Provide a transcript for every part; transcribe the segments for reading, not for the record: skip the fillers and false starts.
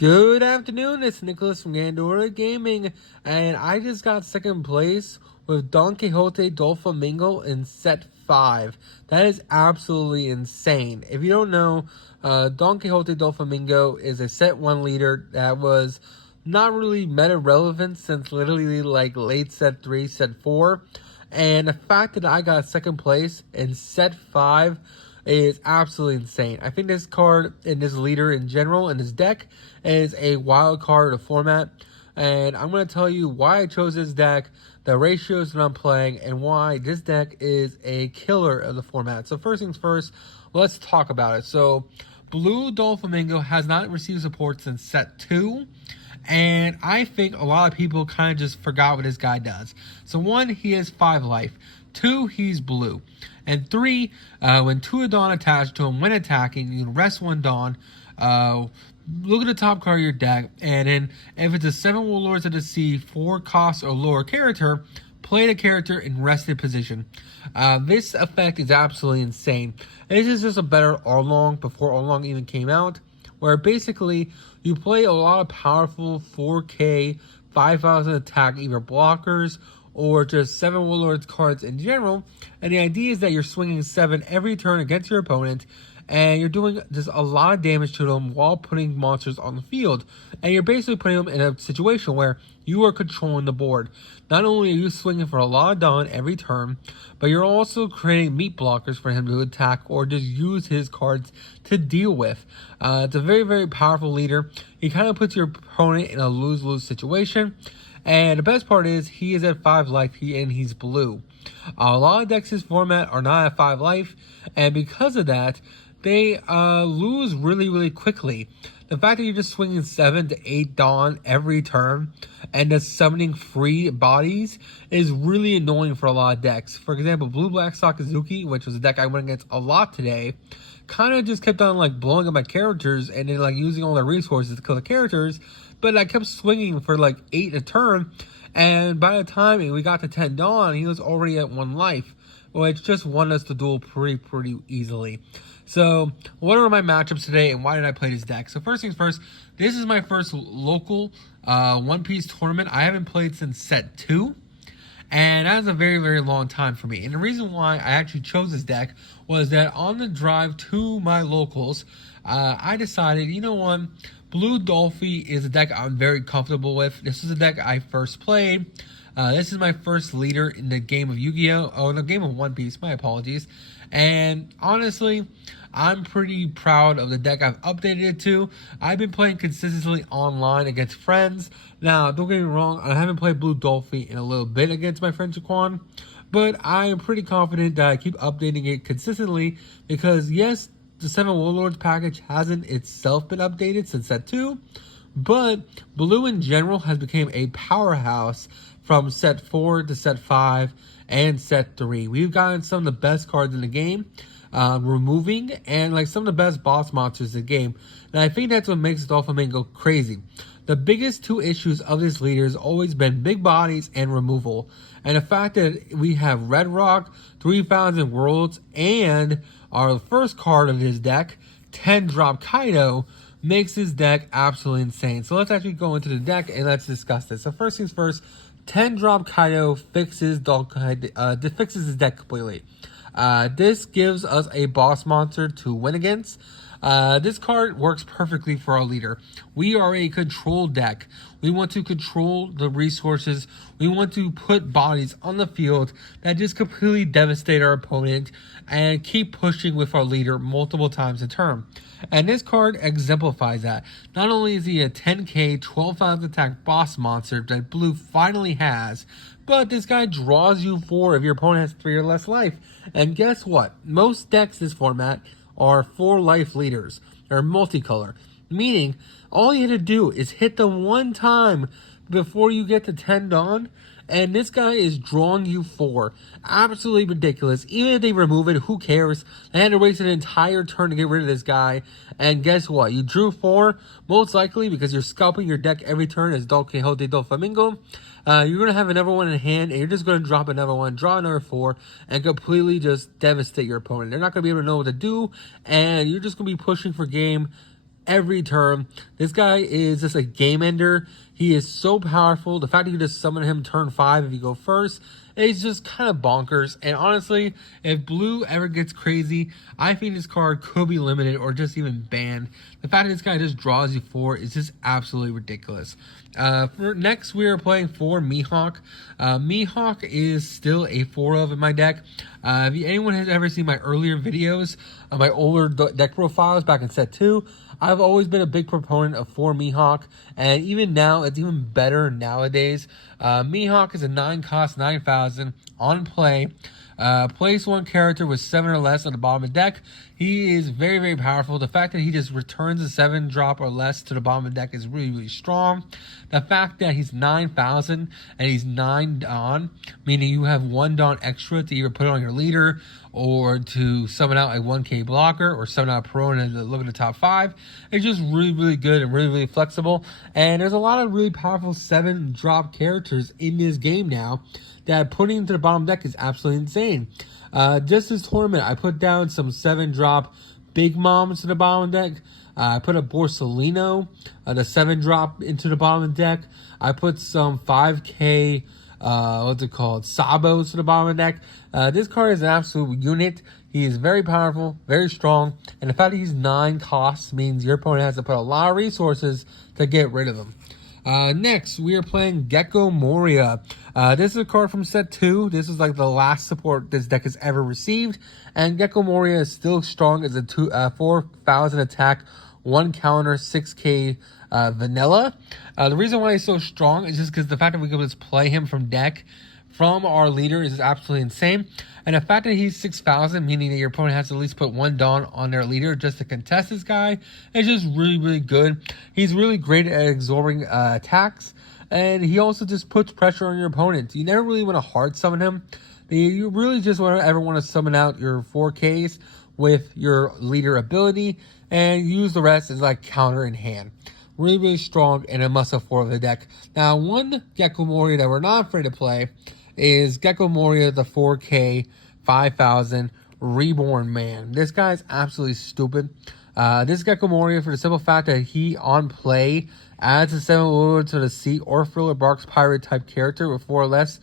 Good afternoon, it's Nicholas from Gandora Gaming, and I just got second place with Donquixote Dolflamingo in set 5. That is absolutely insane. If you don't know, Donquixote Dolflamingo is a set 1 leader that was not really meta relevant since literally like late set 3, set 4. And the fact that I got second place in set 5 is absolutely insane. I think this card and this leader in general in this deck is a wild card of the format. And I'm going to tell you why I chose this deck, the ratios that I'm playing, and why this deck is a killer of the format. So first things first, let's talk about it. So Blue Dolflamingo has not received support since set 2. And I think a lot of people kind of just forgot what this guy does. So 1, he has 5 life. 2, he's blue. And 3, when 2 Dawn attached to him when attacking, you can rest 1 Dawn. Look at the top card of your deck, and then if it's a 7 Warlords of the Sea, 4 cost or lower character, play the character in rested position. This effect is absolutely insane. This is just a better Arlong before Arlong even came out, where basically you play a lot of powerful 4K 5,000 attack either blockers or just 7 Warlords cards in general, and the idea is that you're swinging 7 every turn against your opponent, and you're doing just a lot of damage to them while putting monsters on the field, and you're basically putting them in a situation where you are controlling the board. Not only are you swinging for a lot of Dawn every turn, but you're also creating meat blockers for him to attack or just use his cards to deal with. It's a very, very powerful leader. He kind of puts your opponent in a lose-lose situation. And the best part is he is at 5 life and he's blue. A lot of decks in this format are not at 5 life, and because of that, they lose really, really quickly. The fact that you're just swinging 7 to 8 Dawn every turn and just summoning free bodies is really annoying for a lot of decks. For example, Blue Black Sakazuki, which was a deck I went against a lot today, kind of just kept on like blowing up my characters and then like using all their resources to kill the characters. But I kept swinging for like 8 a turn, and by the time we got to 10 Dawn, he was already at 1 life, which just won us the duel pretty easily. So, what are my matchups today, and why did I play this deck? So first things first, this is my first local One Piece tournament. I haven't played since set 2. And that's a very, very long time for me. And the reason why I actually chose this deck was that on the drive to my locals, I decided, you know what, Blue Dolphy is a deck I'm very comfortable with. This is a deck I first played. This is my first leader in the game of Yu-Gi-Oh! Oh, the game of One Piece, my apologies. And honestly, I'm pretty proud of the deck I've updated it to. I've been playing consistently online against friends. Now, don't get me wrong, I haven't played Blue Dolphy in a little bit against my friend Jaquan, but I am pretty confident that I keep updating it consistently because, yes, the 7 Warlords package hasn't itself been updated since set 2, but Blue in general has become a powerhouse from set 4 to set 5 and set 3. We've gotten some of the best cards in the game, removing, and like some of the best boss monsters in the game. And I think that's what makes Dolflamingo crazy. The biggest 2 issues of this leader has always been big bodies and removal. And the fact that we have Red Rock, 3,000 Worlds, and our first card of this deck, 10 drop Kaido, makes this deck absolutely insane. So let's actually go into the deck and let's discuss this. So first things first, 10 drop Kaido fixes his deck completely. This gives us a boss monster to win against. This card works perfectly for our leader. We are a control deck. We want to control the resources. We want to put bodies on the field that just completely devastate our opponent and keep pushing with our leader multiple times a turn. And this card exemplifies that. Not only is he a 10k 12,000 attack boss monster that Blue finally has, but this guy draws you 4 if your opponent has 3 or less life. And guess what? Most decks this format are 4 life leaders. They're multicolor. Meaning, all you have to do is hit them 1 time before you get to 10 Dawn, and this guy is drawing you 4. Absolutely ridiculous. Even if they remove it, who cares? They had to waste an entire turn to get rid of this guy, and guess what? You drew 4, most likely because you're scalping your deck every turn as Donquixote Dolflamingo. You're going to have another one in hand, and you're just going to drop another one, draw another 4, and completely just devastate your opponent. They're not going to be able to know what to do, and you're just going to be pushing for game every turn. This guy is just a game ender. He is so powerful. The fact that you just summon him turn 5 if you go first is just kind of bonkers. And honestly, if blue ever gets crazy, I think this card could be limited or just even banned. The fact that this guy just draws you 4 is just absolutely ridiculous. For next, we are playing for Mihawk. Mihawk is still a 4-of in my deck. If anyone has ever seen my earlier videos, my older deck profiles back in set 2, I've always been a big proponent of 4 Mihawk, and even now, it's even better nowadays. Mihawk is a 9-cost, 9,000 on play. Place 1 character with 7 or less on the bottom of the deck. He is very, very powerful. The fact that he just returns a 7-drop or less to the bottom of the deck is really, really strong. The fact that he's 9,000 and he's 9 Dawn, meaning you have 1 Dawn extra to either put on your leader or to summon out a 1k blocker or summon out a pro and look at the top 5. It's just really, really good and really, really flexible. And there's a lot of really powerful 7-drop characters in this game now that putting into the bottom deck is absolutely insane. Just this tournament, I put down some 7-drop Big Moms to the bottom deck. I put a Borsalino, the 7-drop into the bottom of the deck. I put some 5k, Sabos to the bottom of the deck. This card is an absolute unit. He is very powerful, very strong, and the fact that he's 9 costs means your opponent has to put a lot of resources to get rid of him. Next, we are playing Gecko Moria. This is a card from set 2. This is like the last support this deck has ever received. And Gecko Moria is still strong as a 4,000 attack, 1 counter, 6k vanilla. The reason why he's so strong is just because the fact that we can just play him from deck from our leader is absolutely insane. And the fact that he's 6,000, meaning that your opponent has to at least put 1 Dawn on their leader just to contest this guy, is just really, really good. He's really great at absorbing attacks, and he also just puts pressure on your opponent. You never really want to hard summon him. You really just want to summon out your 4Ks with your leader ability, and use the rest as like counter in hand. Really, really strong and a must-have 4 of the deck. Now, one Gecko Moria that we're not afraid to play is Gecko Moria, the 4K 5,000 Reborn Man. This guy's absolutely stupid. This Gecko Moria, for the simple fact that he, on play, adds a 7 Lord to the Sea or Thriller Barks Pirate type character with 4 or less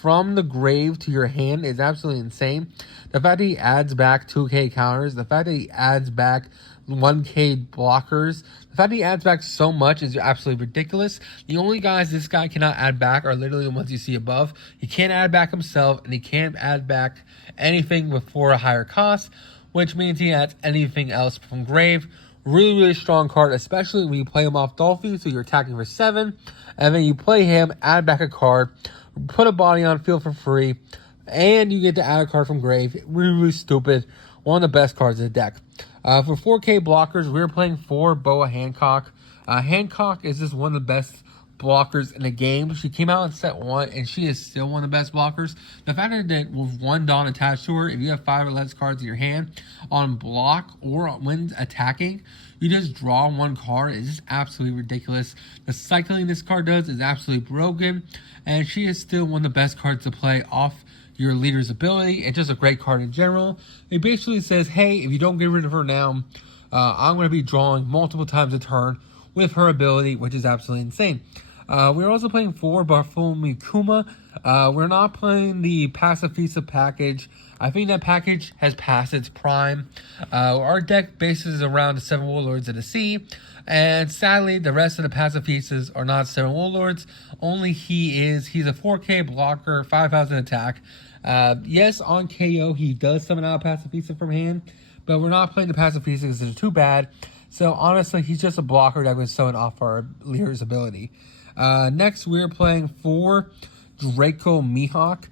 from the grave to your hand is absolutely insane. The fact that he adds back 2k counters, the fact that he adds back 1k blockers, the fact that he adds back so much is absolutely ridiculous. The only guys this guy cannot add back are literally the ones you see above. He can't add back himself, and he can't add back anything before a higher cost, which means he adds anything else from grave. Really, really strong card, especially when you play him off Dolphy, so you're attacking for 7, and then you play him, add back a card, put a body on field for free, and you get to add a card from grave. Really, really stupid. One of the best cards in the deck. For 4k blockers, we're playing for Boa Hancock. Hancock is just one of the best blockers in the game. She came out in set 1, and she is still one of the best blockers. The fact that with 1 Dawn attached to her, if you have 5 or less cards in your hand, on block or when attacking, you just draw 1 card. It's just absolutely ridiculous. The cycling this card does is absolutely broken, and she is still one of the best cards to play off your leader's ability. It's just a great card in general. It basically says, hey, if you don't get rid of her now, I'm going to be drawing multiple times a turn with her ability, which is absolutely insane. We're also playing for Bartholomew. We're not playing the Pacifista package. I think that package has passed its prime. Our deck bases around the 7 Warlords of the Sea, and sadly, the rest of the Pacifistas are not 7 Warlords. Only he is. He's a 4k blocker, 5,000 attack. Yes, on KO, he does summon out Pacifista from hand, but we're not playing the Pacifista because they're too bad. So honestly, he's just a blocker that can summon off our leader's ability. Next, we're playing for Draco Mihawk.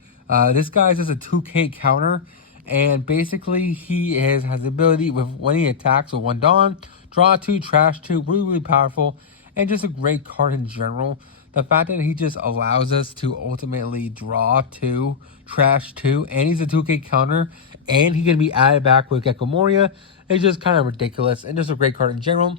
This guy's just a 2k counter, and basically he has the ability with when he attacks with 1 Dawn, draw 2, trash 2, really, really powerful, and just a great card in general. The fact that he just allows us to ultimately draw 2, trash 2, and he's a 2k counter, and he can be added back with Gecko Moria, is just kind of ridiculous, and just a great card in general.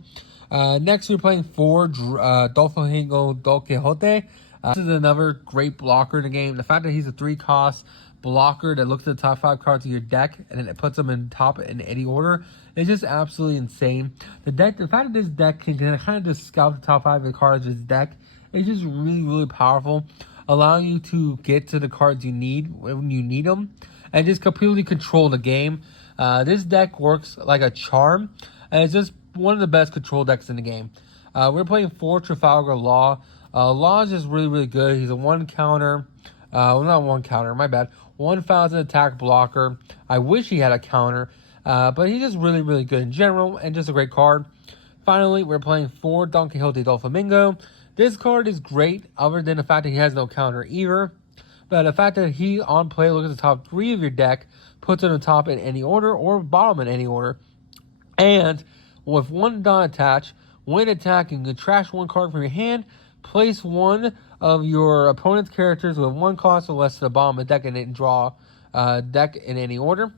Next, we're playing for Dolflamingo Donquixote. This is another great blocker in the game. The fact that he's a 3 cost blocker that looks at the top 5 cards of your deck and then it puts them in top in any order. It's just absolutely insane. The fact that this deck can kind of just scout the top 5 of the cards of this deck is just really powerful, allowing you to get to the cards you need when you need them and just completely control the game. This deck works like a charm, and it's just one of the best control decks in the game. We're playing 4 Trafalgar Law. Law is just really good. He's a 1 counter. Well, not 1 counter, my bad. 1,000 attack blocker. I wish he had a counter, but he's just really good in general and just a great card. Finally, we're playing 4 Donquixote Dolflamingo. This card is great, other than the fact that he has no counter either. But the fact that he, on play, looks at the top 3 of your deck, puts it on top in any order or bottom in any order. And with 1 dot attached, when attacking, you can trash 1 card from your hand, place 1 of your opponent's characters with 1 cost or less to the bottom of the deck and then draw deck in any order.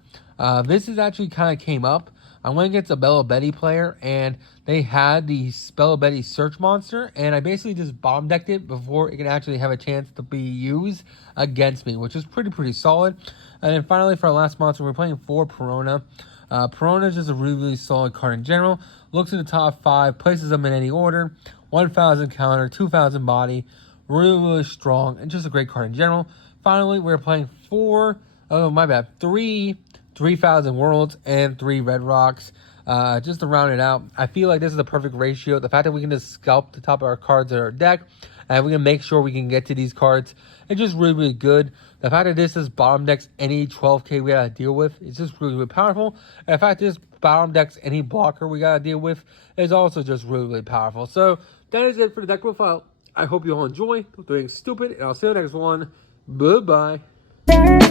This is actually kind of came up. I went against a Bella Betty player and they had the Bella Betty search monster, and I basically just bottom decked it before it can actually have a chance to be used against me, which is pretty solid. And then finally, for our last monster, we're playing 4 Perona. Perona is just a really solid card in general. Looks at the top 5, places them in any order. 1,000 counter, 2,000 body. Really strong, and just a great card in general. Finally, we're playing 3 3,000 Worlds and 3 Red Rocks. Just to round it out, I feel like this is the perfect ratio. The fact that we can just scalp the top of our cards in our deck, and we can make sure we can get to these cards, it's just really good. The fact that this is bottom decks any 12k we gotta deal with, it's just really powerful. And the fact that this bottom decks any blocker we gotta deal with is also just really powerful. So that is it for the deck profile. I hope you all enjoy. Don't do anything stupid, and I'll see you in the next one. Bye-bye.